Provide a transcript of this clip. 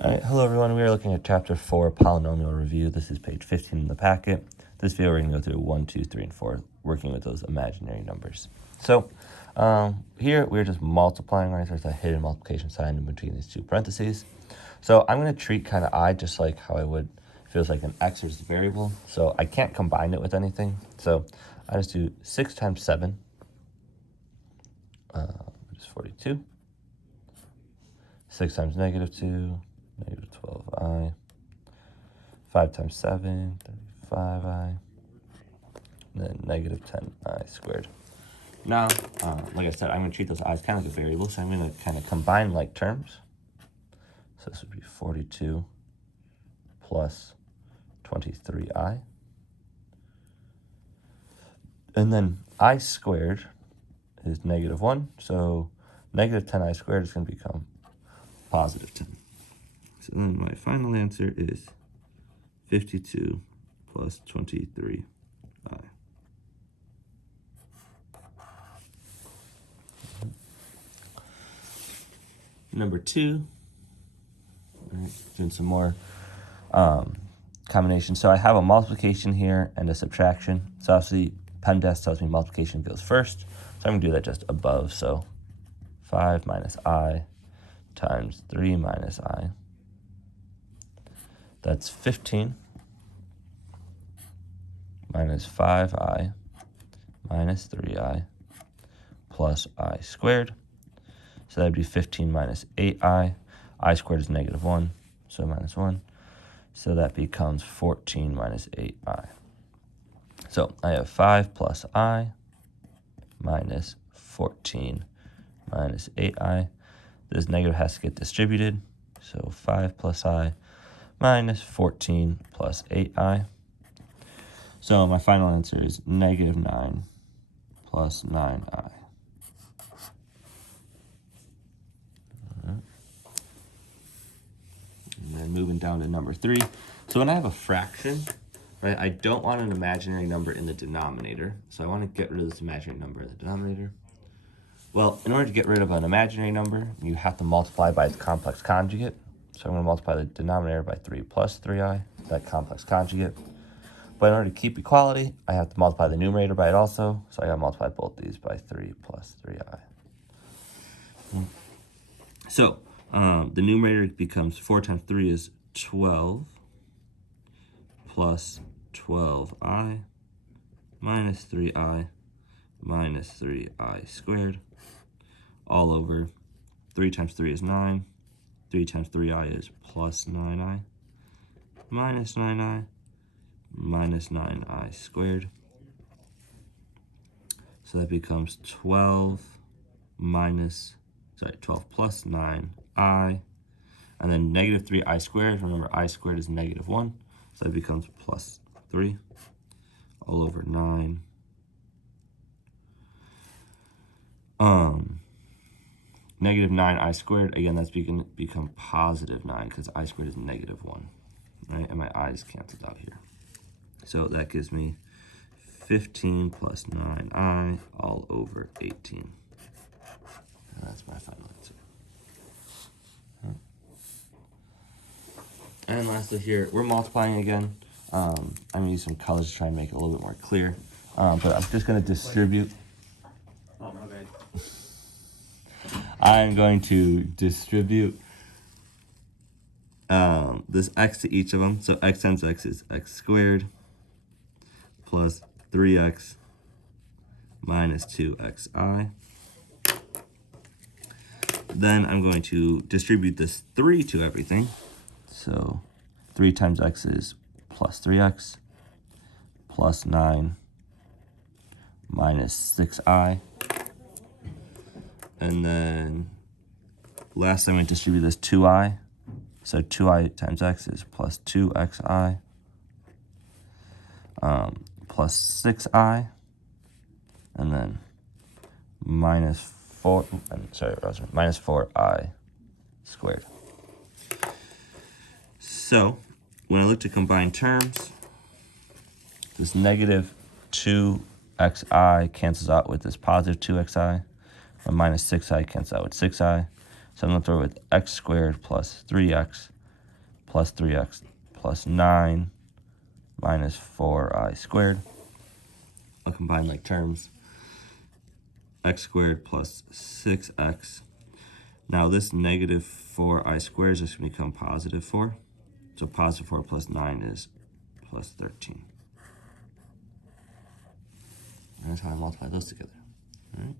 All right, hello everyone. We are looking at Chapter 4, Polynomial Review. This is page 15 in the packet. This video we're going to go through 1, 2, 3, and 4, working with those imaginary numbers. So here we're just multiplying, right? There's a hidden multiplication sign in between these two parentheses. So I'm going to treat kind of I just like how I would if it was like an x or a variable. So I can't combine it with anything. So I just do 6 times 7, which is 42. 6 times negative 2. Negative 12i, 5 times 7, 35i, and then negative 10i squared. Now, like I said, I'm going to treat those i's kind of like a variable, so I'm going to kind of combine like terms. So this would be 42 plus 23i. And then I squared is negative 1, so negative 10i squared is going to become positive 10. So then my final answer is 52 plus 23i. Number 2, right, doing some more combination. So I have a multiplication here and a subtraction. So obviously PEMDAS tells me multiplication goes first. So I'm going to do that just above. So 5 minus I times 3 minus I. That's 15 minus 5i minus 3i plus I squared. So that would be 15 minus 8i. I squared is negative 1, so minus 1. So that becomes 14 minus 8i. So I have 5 plus I minus 14 minus 8i. This negative has to get distributed. So 5 plus I minus 14 plus 8i. So my final answer is negative 9 plus 9i. And then moving down to number 3. So when I have a fraction, right, I don't want an imaginary number in the denominator. So I want to get rid of this imaginary number in the denominator. Well, in order to get rid of an imaginary number, you have to multiply by its complex conjugate. So I'm going to multiply the denominator by 3 plus 3i, that complex conjugate. But in order to keep equality, I have to multiply the numerator by it also. So I got to multiply both these by 3 plus 3i. So the numerator becomes 4 times 3 is 12 plus 12i minus 3i minus 3i squared all over 3 times 3 is 9. 3 times 3i is plus 9i minus 9i minus 9i squared. So that becomes 12 plus 9i, and then negative 3i squared. Remember, I squared is negative 1, so that becomes plus 3 all over 9. Negative 9i squared, again, that's become positive 9 because I squared is negative 1, right? And my i's canceled out here. So that gives me 15 plus 9i all over 18. And that's my final answer. And lastly here, we're multiplying again. I'm going to use some colors to try and make it a little bit more clear. But I'm just going to distribute. Oh, my bad. I'm going to distribute this x to each of them. So x times x is x squared plus 3x minus 2xi. Then I'm going to distribute this 3 to everything. So 3 times x is plus 3x plus 9 minus 6i. And then last I'm going to distribute this 2i. So 2i times x is plus 2xi plus 6i. And then minus 4i squared. So when I look to combine terms, this negative 2xi cancels out with this positive 2xi. And minus 6i cancels out with 6i. So I'm going to throw with x squared plus 3x plus 3x plus 9 minus 4i squared. I'll combine like terms. X squared plus 6x. Now this negative 4i squared is just going to become positive 4. So positive 4 plus 9 is plus 13. And that's how I multiply those together. All right.